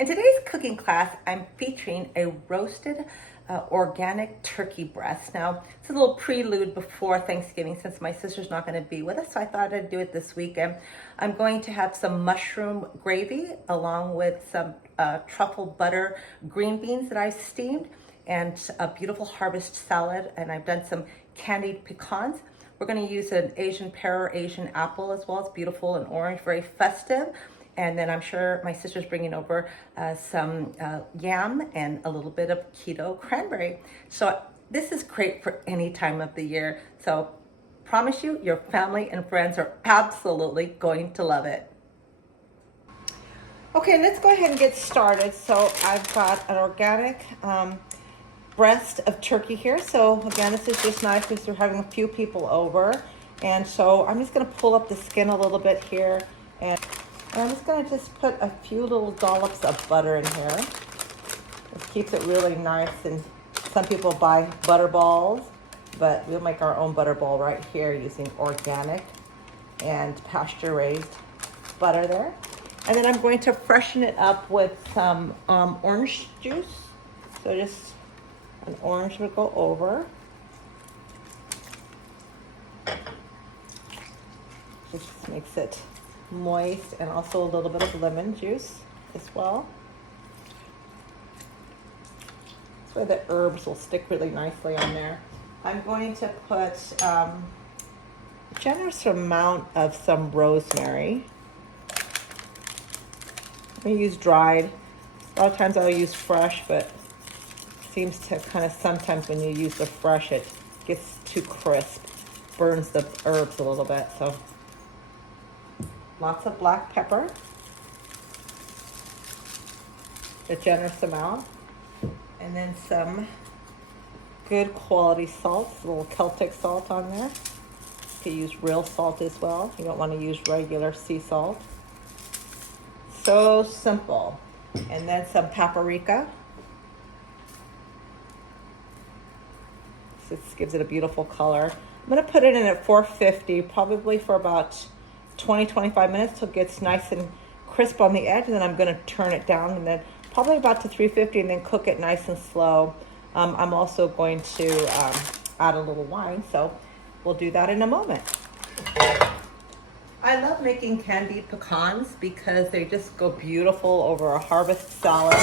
In today's cooking class, I'm featuring a roasted organic turkey breast. Now, it's a little prelude before Thanksgiving since my sister's not going to be with us, so I thought I'd do it this weekend. I'm going to have some mushroom gravy along with some truffle butter green beans that I've steamed and a beautiful harvest salad, and I've done some candied pecans. We're going to use an Asian pear or Asian apple as well. It's beautiful and orange, very festive. And then I'm sure my sister's bringing over some yam and a little bit of keto cranberry. So this is great for any time of the year. So promise you, your family and friends are absolutely going to love it. Okay, let's go ahead and get started. So I've got an organic breast of turkey here. So again, this is just nice because we're having a few people over. And so I'm just gonna pull up the skin a little bit here, and I'm just gonna put a few little dollops of butter in here. It keeps it really nice, and some people buy butter balls, but we'll make our own butter ball right here using organic and pasture-raised butter there. And then I'm going to freshen it up with some orange juice. So just an orange would go over. Just makes it moist, and also a little bit of lemon juice as well. This way the herbs will stick really nicely on there. I'm going to put a generous amount of some rosemary. I'm going to use dried. A lot of times I'll use fresh, but it seems to kind of sometimes when you use the fresh it gets too crisp, burns the herbs a little bit. So lots of black pepper, a generous amount, and then some good quality salt, a little Celtic salt on there. You can use real salt as well. You don't want to use regular sea salt. So simple. And then some paprika. This gives it a beautiful color. I'm going to put it in at 450 probably for about 20-25 minutes till it gets nice and crisp on the edge, and then I'm going to turn it down, and then probably about to 350, and then cook it nice and slow. I'm also going to add a little wine, so we'll do that in a moment. I love making candied pecans because they just go beautiful over a harvest salad.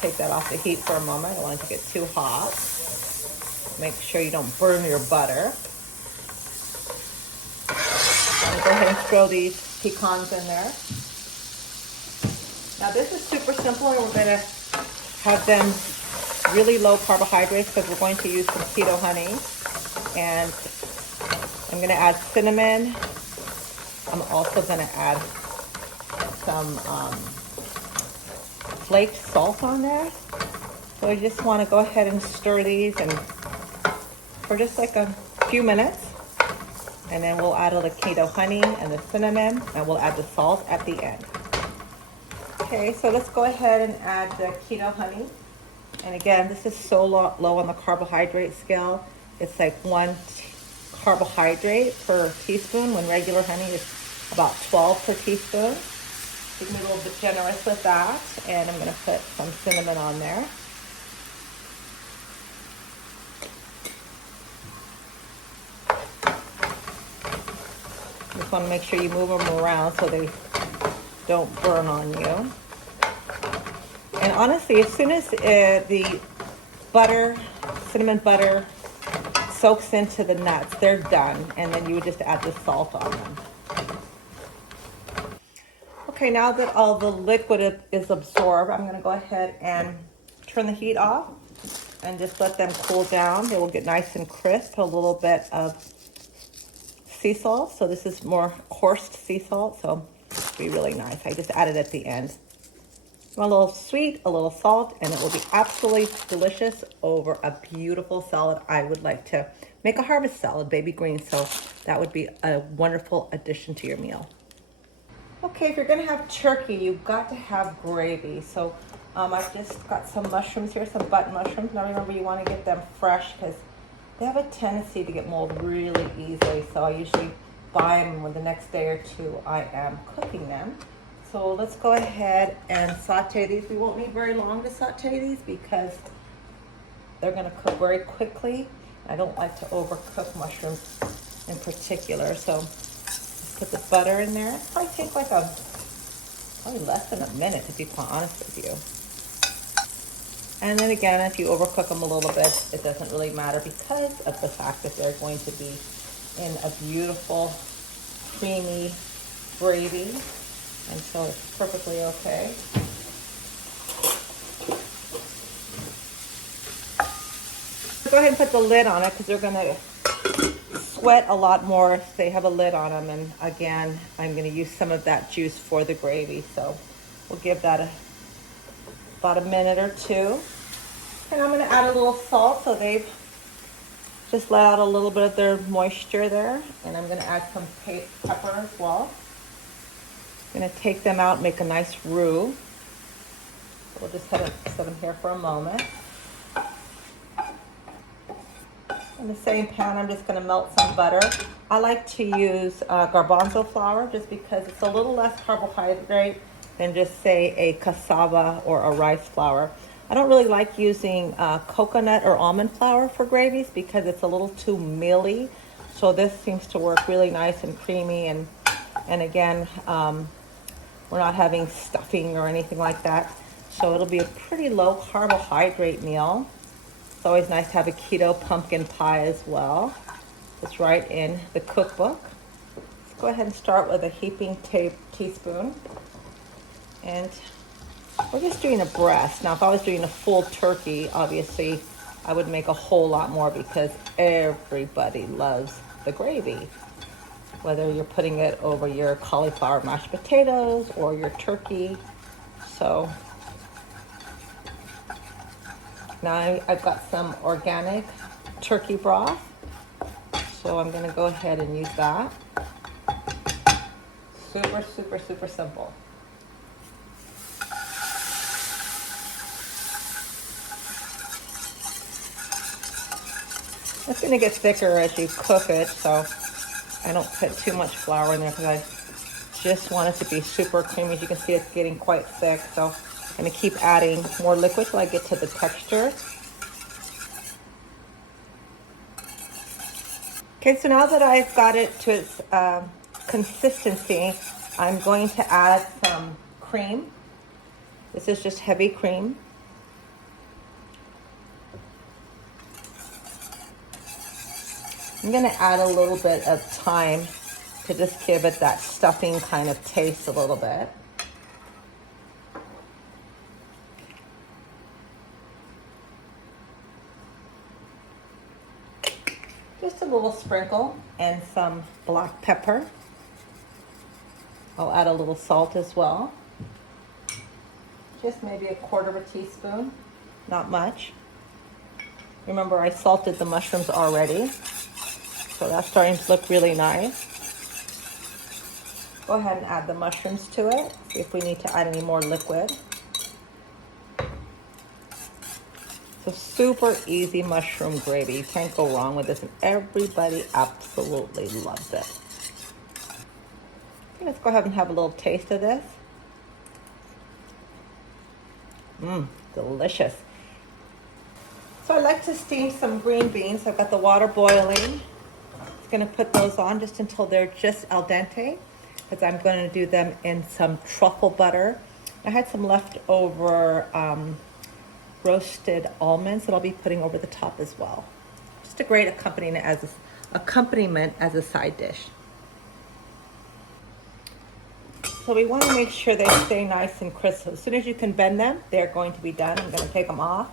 Take that off the heat for a moment. I don't want it to get too hot. Make sure you don't burn your butter. Go ahead and throw these pecans in there. Now this is super simple, and we're going to have them really low carbohydrates because we're going to use some keto honey. And I'm going to add cinnamon. I'm also going to add some flaked salt on there. So I just want to go ahead and stir these and for just like a few minutes. And then we'll add the keto honey and the cinnamon, and we'll add the salt at the end. Okay, so let's go ahead and add the keto honey. And again, this is so low on the carbohydrate scale. It's like 1 carbohydrate per teaspoon, when regular honey is about 12 per teaspoon. So you can be a little bit generous with that. And I'm going to put some cinnamon on there. Just want to make sure you move them around so they don't burn on you. And honestly, as soon as the butter, cinnamon butter, soaks into the nuts, they're done. And then you would just add the salt on them. Okay, now that all the liquid is absorbed, I'm going to go ahead and turn the heat off and just let them cool down. They will get nice and crisp. A little bit of sea salt. So this is more coarse sea salt, so it'll be really nice. I just added at the end. A little sweet, a little salt, and it will be absolutely delicious over a beautiful salad. I would like to make a harvest salad, baby greens, so that would be a wonderful addition to your meal. Okay, if you're gonna have turkey, you've got to have gravy. So I've just got some mushrooms here, some button mushrooms. Now remember, you wanna get them fresh because they have a tendency to get mold really easily. So I usually buy them, and the next day or two I am cooking them. So let's go ahead and saute these. We won't need very long to saute these because they're gonna cook very quickly. I don't like to overcook mushrooms in particular. So let's put the butter in there. It'll probably take like probably less than a minute, to be quite honest with you. And then again, if you overcook them a little bit, it doesn't really matter because of the fact that they're going to be in a beautiful, creamy gravy. And so it's perfectly okay. Go ahead and put the lid on it because they're going to sweat a lot more if they have a lid on them. And again, I'm going to use some of that juice for the gravy. So we'll give that about a minute or two. And I'm going to add a little salt so they've just let out a little bit of their moisture there. And I'm going to add some pepper as well. I'm going to take them out and make a nice roux. So we'll just set them here for a moment. In the same pan, I'm just going to melt some butter. I like to use garbanzo flour just because it's a little less carbohydrate than just say a cassava or a rice flour. I don't really like using coconut or almond flour for gravies because it's a little too mealy. So this seems to work really nice and creamy, and again, we're not having stuffing or anything like that. So it'll be a pretty low carbohydrate meal. It's always nice to have a keto pumpkin pie as well. It's right in the cookbook. Let's go ahead and start with a heaping teaspoon. And we're just doing a breast. Now, if I was doing a full turkey, obviously, I would make a whole lot more because everybody loves the gravy. Whether you're putting it over your cauliflower mashed potatoes or your turkey. So now I've got some organic turkey broth. So I'm going to go ahead and use that. Super, super, super simple. It's going to get thicker as you cook it, so I don't put too much flour in there because I just want it to be super creamy. As you can see, it's getting quite thick, so I'm going to keep adding more liquid till I get to the texture. Okay, so now that I've got it to its consistency, I'm going to add some cream. This is just heavy cream. I'm going to add a little bit of thyme to just give it that stuffing kind of taste a little bit. Just a little sprinkle and some black pepper. I'll add a little salt as well. Just maybe a quarter of a teaspoon, not much. Remember, I salted the mushrooms already. So that's starting to look really nice. Go ahead and add the mushrooms to it. See if we need to add any more liquid. It's a super easy mushroom gravy. You can't go wrong with this, and everybody absolutely loves it. Okay, let's go ahead and have a little taste of this. Delicious. So I like to steam some green beans. I've got the water boiling. Going to put those on just until they're just al dente because I'm going to do them in some truffle butter. I had some leftover roasted almonds that I'll be putting over the top as well. Just a great accompaniment as a side dish. So we want to make sure they stay nice and crisp. As soon as you can bend them, they're going to be done. I'm going to take them off.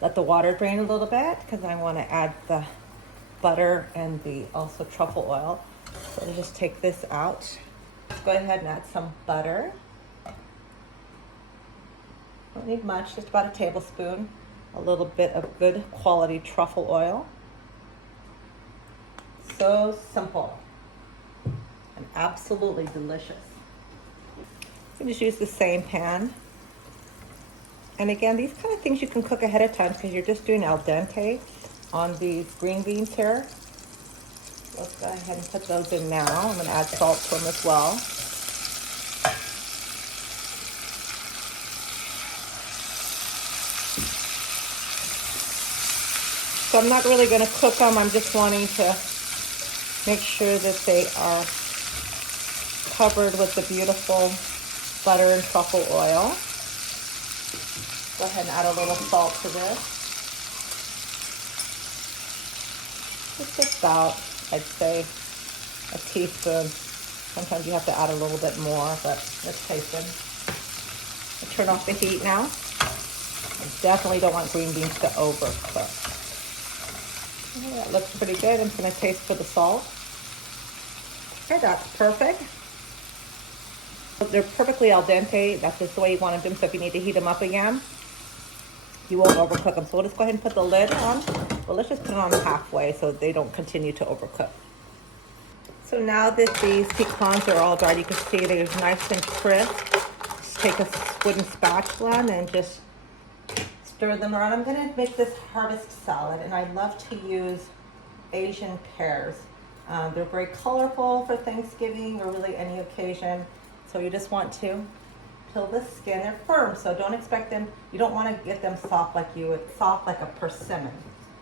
Let the water drain a little bit because I want to add the butter and the also truffle oil. So I'll just take this out. Let's go ahead and add some butter. Don't need much, just about a tablespoon. A little bit of good quality truffle oil. So simple and absolutely delicious. You can just use the same pan. And again, these kind of things you can cook ahead of time because you're just doing al dente on these green beans here. Let's go ahead and put those in now. I'm going to add salt to them as well. So I'm not really going to cook them. I'm just wanting to make sure that they are covered with the beautiful butter and truffle oil. Go ahead and add a little salt to this. Just about, I'd say, a teaspoon. Sometimes you have to add a little bit more, but let's taste it. I'll turn off the heat now. I definitely don't want green beans to overcook. Okay, that looks pretty good. I'm going to taste for the salt. Okay, that's perfect. They're perfectly al dente. That's just the way you want to do them. So if you need to heat them up again, you won't overcook them. So we'll just go ahead and put the lid on. Well, let's just put it on halfway so they don't continue to overcook. So now that these pecans are all dried, you can see they're nice and crisp. Just take a wooden spatula and just stir them around. I'm going to make this harvest salad, and I love to use Asian pears. They're very colorful for Thanksgiving or really any occasion. So you just want to peel the skin. They're firm, so don't expect them, you don't want to get them soft like you would, soft like a persimmon.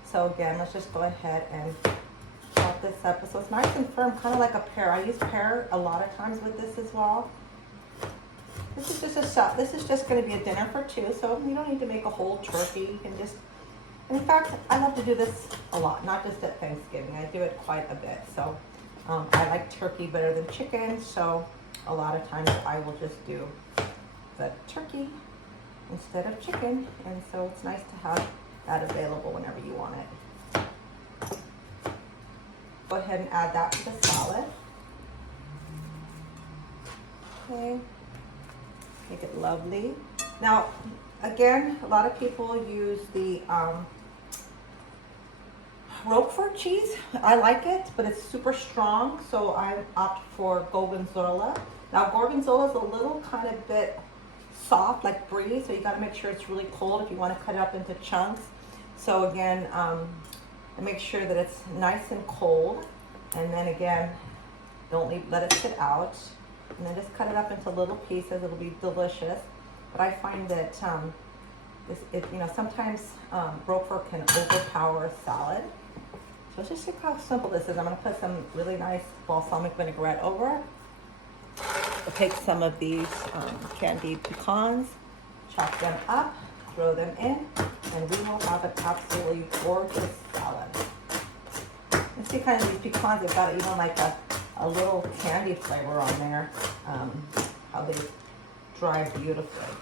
So again, let's just go ahead and chop this up. So it's nice and firm, kind of like a pear. I use pear a lot of times with this as well. This is just going to be a dinner for two, so you don't need to make a whole turkey. You can just, in fact, I love to do this a lot, not just at Thanksgiving. I do it quite a bit. So I like turkey better than chicken, so a lot of times I will just do the turkey instead of chicken, and so it's nice to have that available whenever you want it. Go ahead and add that to the salad. Okay, make it lovely. Now, again, a lot of people use the Roquefort cheese. I like it, but it's super strong, so I opt for Gorgonzola. Now, Gorgonzola is a little kind of bit soft, like brie, so you got to make sure it's really cold if you want to cut it up into chunks. So again, make sure that it's nice and cold, and then again, don't let it sit out, and then just cut it up into little pieces. It'll be delicious. But I find that sometimes Roquefort can overpower a salad. So let's just see how simple this is. I'm going to put some really nice balsamic vinaigrette over it. I'll take some of these candied pecans, chop them up, throw them in, and we will have an absolutely gorgeous salad. You see kind of these pecans, they've got even like a little candy flavor on there, how they dry beautifully.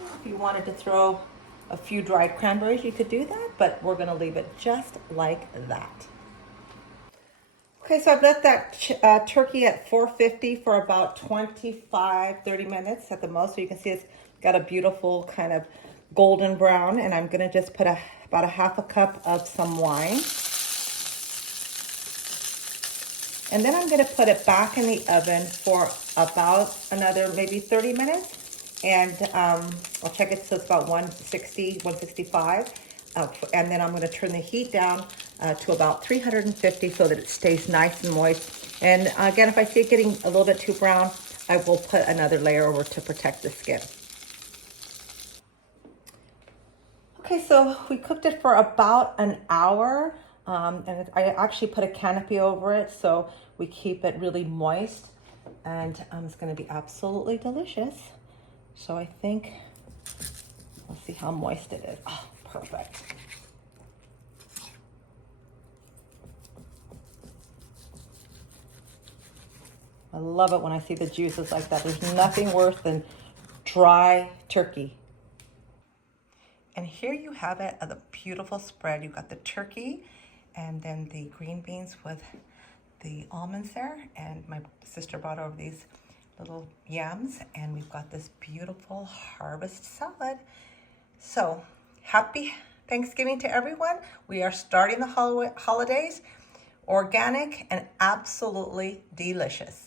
If you wanted to throw a few dried cranberries, you could do that, but we're going to leave it just like that. Okay, so I've let that turkey at 450 for about 25-30 minutes at the most. So you can see it's got a beautiful kind of golden brown, and I'm going to just put about a half a cup of some wine. And then I'm going to put it back in the oven for about another maybe 30 minutes. And I'll check it so it's about 160, 165. And then I'm going to turn the heat down to about 350 so that it stays nice and moist. And again, if I see it getting a little bit too brown, I will put another layer over to protect the skin. Okay, so we cooked it for about an hour. And I actually put a canopy over it so we keep it really moist. And it's going to be absolutely delicious. So I think, let's see how moist it is. Oh, perfect. I love it when I see the juices like that. There's nothing worse than dry turkey. And here you have it, the beautiful spread. You've got the turkey and then the green beans with the almonds there. And my sister brought over these little yams, and we've got this beautiful harvest salad. So happy Thanksgiving to everyone. We are starting the holidays organic and absolutely delicious.